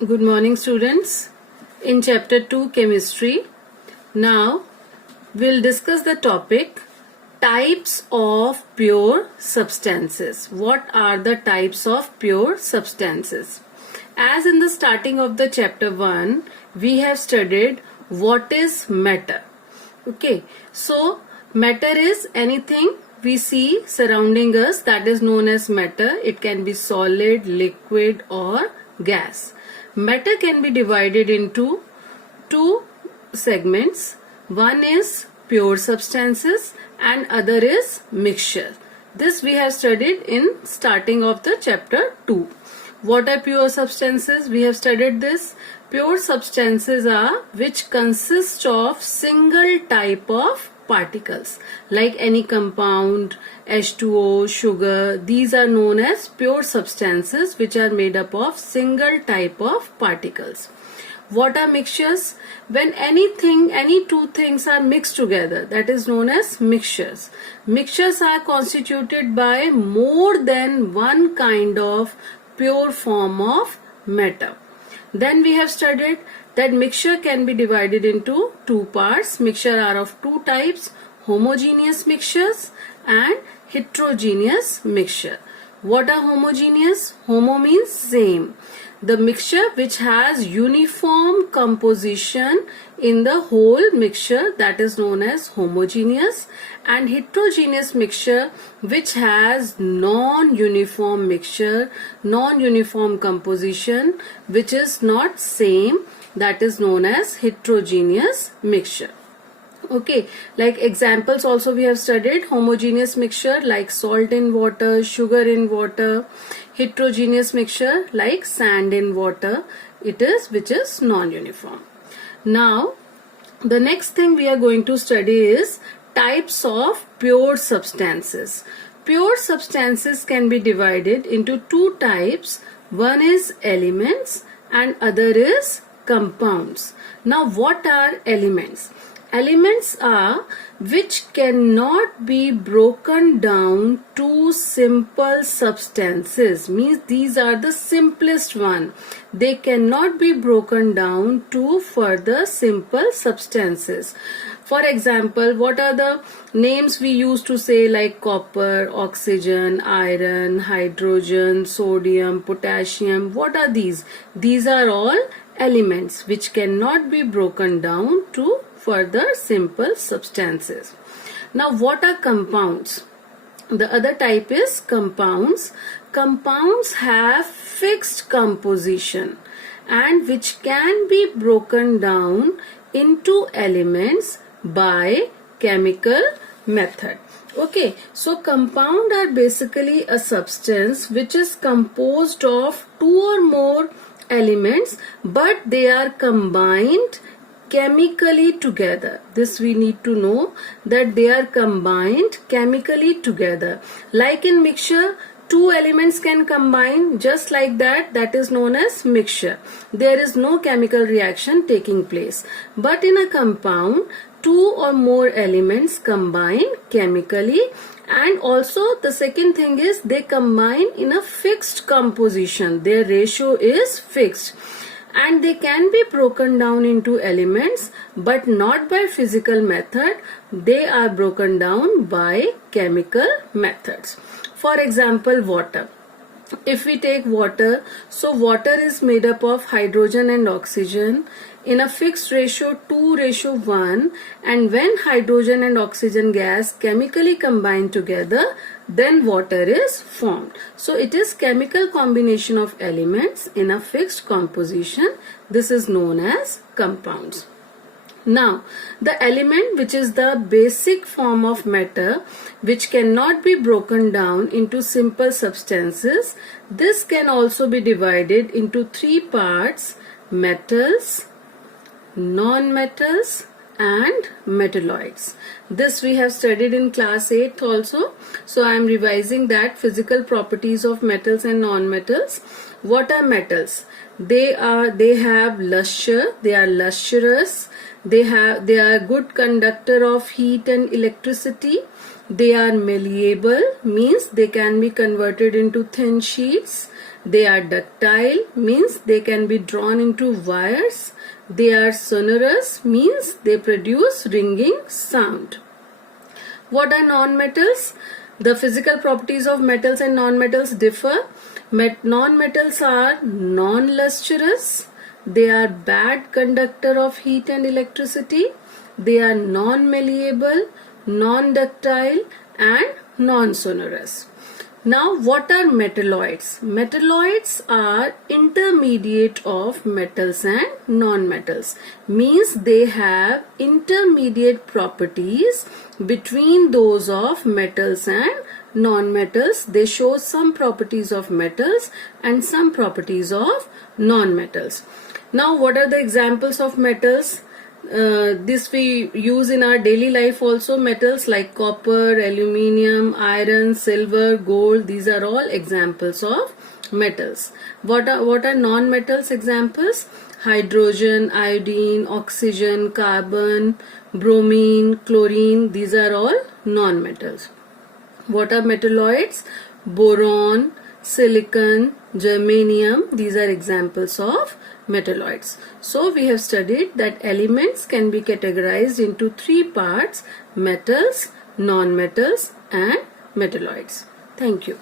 Good morning, students. In chapter 2 chemistry, now we'll discuss the topic types of pure substances. What are the types of pure substances? As in the starting of the chapter 1, we have studied what is matter. Okay, so matter is anything we see surrounding us, that is known as matter. It can be solid, liquid or gas. Matter can be divided into two segments. One is pure substances and other is mixture. This we have studied in starting of the chapter 2. What are pure substances? We have studied this. Pure substances are which consist of single type of particles, like any compound, H2O, sugar. These are known as pure substances which are made up of single type of particles. What are mixtures? When any two things are mixed together, that is known as mixtures. Mixtures are constituted by more than one kind of pure form of matter. Then we have studied that mixture can be divided into two parts. Mixture are of two types: homogeneous mixtures and heterogeneous mixture. What are homogeneous? Homo means same. The mixture which has uniform composition in the whole mixture, that is known as homogeneous. And heterogeneous mixture which has non-uniform mixture, non-uniform composition which is not same, that is known as heterogeneous mixture. Okay, like examples also we have studied. Homogeneous mixture like salt in water, sugar in water. Heterogeneous mixture like sand in water. It is which is non-uniform. Now the next thing we are going to study is types of pure substances. Pure substances can be divided into two types. One is elements and other is compounds. Now what are elements? Elements are which cannot be broken down to simple substances. Means these are the simplest one. They cannot be broken down to further simple substances. For example, what are the names we used to say, like copper, oxygen, iron, hydrogen, sodium, potassium? What are these? These are all elements which cannot be broken down to further simple substances. Now what are compounds? The other type is compounds. Compounds have fixed composition and which can be broken down into elements by chemical method. Okay, so compound are basically a substance which is composed of two or more elements, but they are combined chemically together. This we need to know, that they are combined chemically together. Like in mixture, two elements can combine just like that. That is known as mixture. There is no chemical reaction taking place. But in a compound, two or more elements combine chemically, and also the second thing is they combine in a fixed composition. Their ratio is fixed. And they can be broken down into elements, but not by physical method. They are broken down by chemical methods. For example, water. If we take water, so water is made up of hydrogen and oxygen in a fixed ratio 2:1, and when hydrogen and oxygen gas chemically combine together, then water is formed. So it is chemical combination of elements in a fixed composition. This is known as compounds. Now, the element which is the basic form of matter which cannot be broken down into simple substances, this can also be divided into three parts: metals, non-metals and metalloids. This we have studied in class 8 also. So I am revising that, physical properties of metals and non-metals. What are metals? They have luster, they are lustrous, they are good conductor of heat and electricity. They are malleable, means they can be converted into thin sheets, They are ductile, means they can be drawn into wires. They are sonorous, means they produce ringing sound. What are non-metals? The physical properties of metals and non-metals differ. Non-metals are non-lustrous. They are bad conductor of heat and electricity. They are non-malleable, non-ductile and non-sonorous. Now, what are metalloids? Metalloids are intermediate of metals and non-metals. Means they have intermediate properties between those of metals and non-metals. They show some properties of metals and some properties of non-metals. Now, what are the examples of metals? This we use in our daily life also. Metals like copper, aluminium, iron, silver, gold, these are all examples of metals. What are non-metals examples? Hydrogen, iodine, oxygen, carbon, bromine, chlorine, these are all non-metals. What are metalloids? Boron, silicon, germanium, these are examples of metalloids. So we have studied that elements can be categorized into three parts: metals, non-metals and metalloids. Thank you.